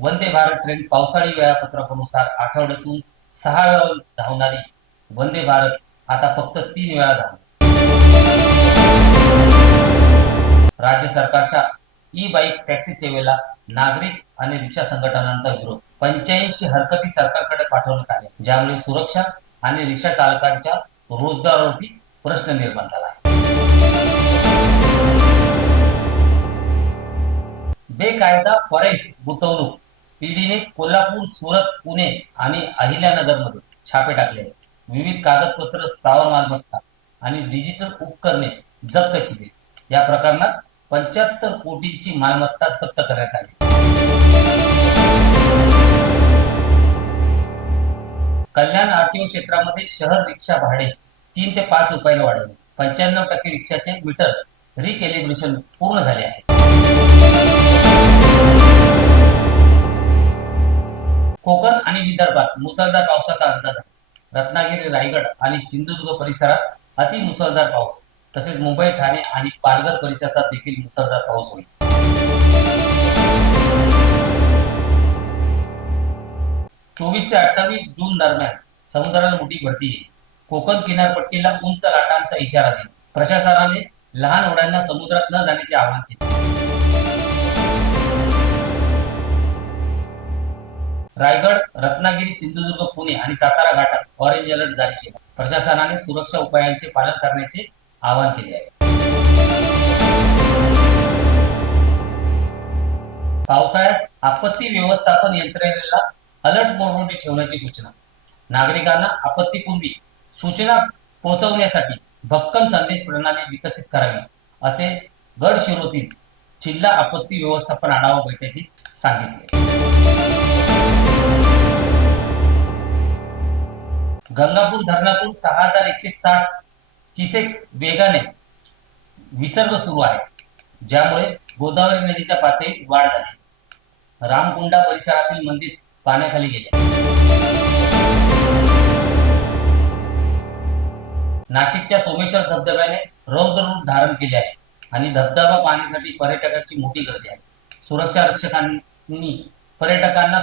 Vande Bharat train पावसाळी वेळापत्रकानुसार आठवड्यातून सहा वेळा धावणारी वंदे भारत आता फक्त तीन वेळा धावते राज्य सरकारच्या ई बाईक टॅक्सी सेवेला नागरिक आणि रिक्षा संघटनांचा विरोध. पंच्याऐंशी हरकती सरकारकडे पाठवण्यात आल्या. ज्यामुळे सुरक्षा आणि रिक्षा चालकांच्या रोजगारावरती प्रश्न निर्माण झाला आहे. बेकायदा फॉरेक्स गुंतवणूक ईडीने कोल्हापूर सुरत पुणे आणि अहिल्यानगरमध्ये छापे टाकले. विविध कागदपत्र स्थावर मालमत्ता आणि डिजिटल उपकरणे जप्त केली. या प्रकरणात पंच्याहत्तर कोटींची मालमत्ता जप्त करण्यात आली. कल्याण आरटीओ क्षेत्रामध्ये शहर रिक्षा भाडे तीन ते पाच रुपयाने वाढवले पंच्याण्णव टक्के रिक्षाचे मीटर रिकॅलिब्रेशन पूर्ण झाले आहे. आणि विदर्भात मुसळधार पावसाचा अंदाज आहे. रत्नागिरी रायगड आणि सिंधुदुर्ग परिसरात अति मुसळधार पाऊस तसेच मुंबई ठाणे आणि पालघर परिसरात देखील मुसळधार पाऊस होईल. चोवीस ते अठ्ठावीस जून दरम्यान समुद्राला मोठी भरती येईल. कोकण किनारपट्टीला उंच लाटांचा इशारा दिला प्रशासनाने लहान होड्यांना समुद्रात न जाण्याचे आवाहन केले. रायगड रत्नागिरी सिंधुदुर्ग पुणे आणि सातारा घाटात ऑरेंज अलर्ट जारी केला. प्रशासनाने सुरक्षा उपायांचे पालन करण्याचे आवाहन केले आहे. पावसाळ्यात आपत्ती व्यवस्थापन यंत्रणेला अलर्ट मोडमध्ये ठेवण्याची सूचना. नागरिकांना आपत्तीपूर्वी सूचना पोहोचवण्यासाठी भक्कम संदेश प्रणाली विकसित करावी असे गडचिरोलीत जिल्हा आपत्ती व्यवस्थापन आढावा बैठकीत सांगितले. गंगापूर धरणातून सहा हजार एकशे साठ किसेक वेगाने विसर्ग सुरू आहे ज्यामुळे गोदावरी नदीच्या पातळीत वाढ झाली. रामकुंडा परिसरातील मंदिर पाण्याखाली गेले. नाशिकच्या सोमेश्वर धबधब्याने रौद्र रूप धारण केले आहे आणि धबधबा पाहण्यासाठी पर्यटकांची मोठी गर्दी आहे. सुरक्षा रक्षकांनी पर्यटकांना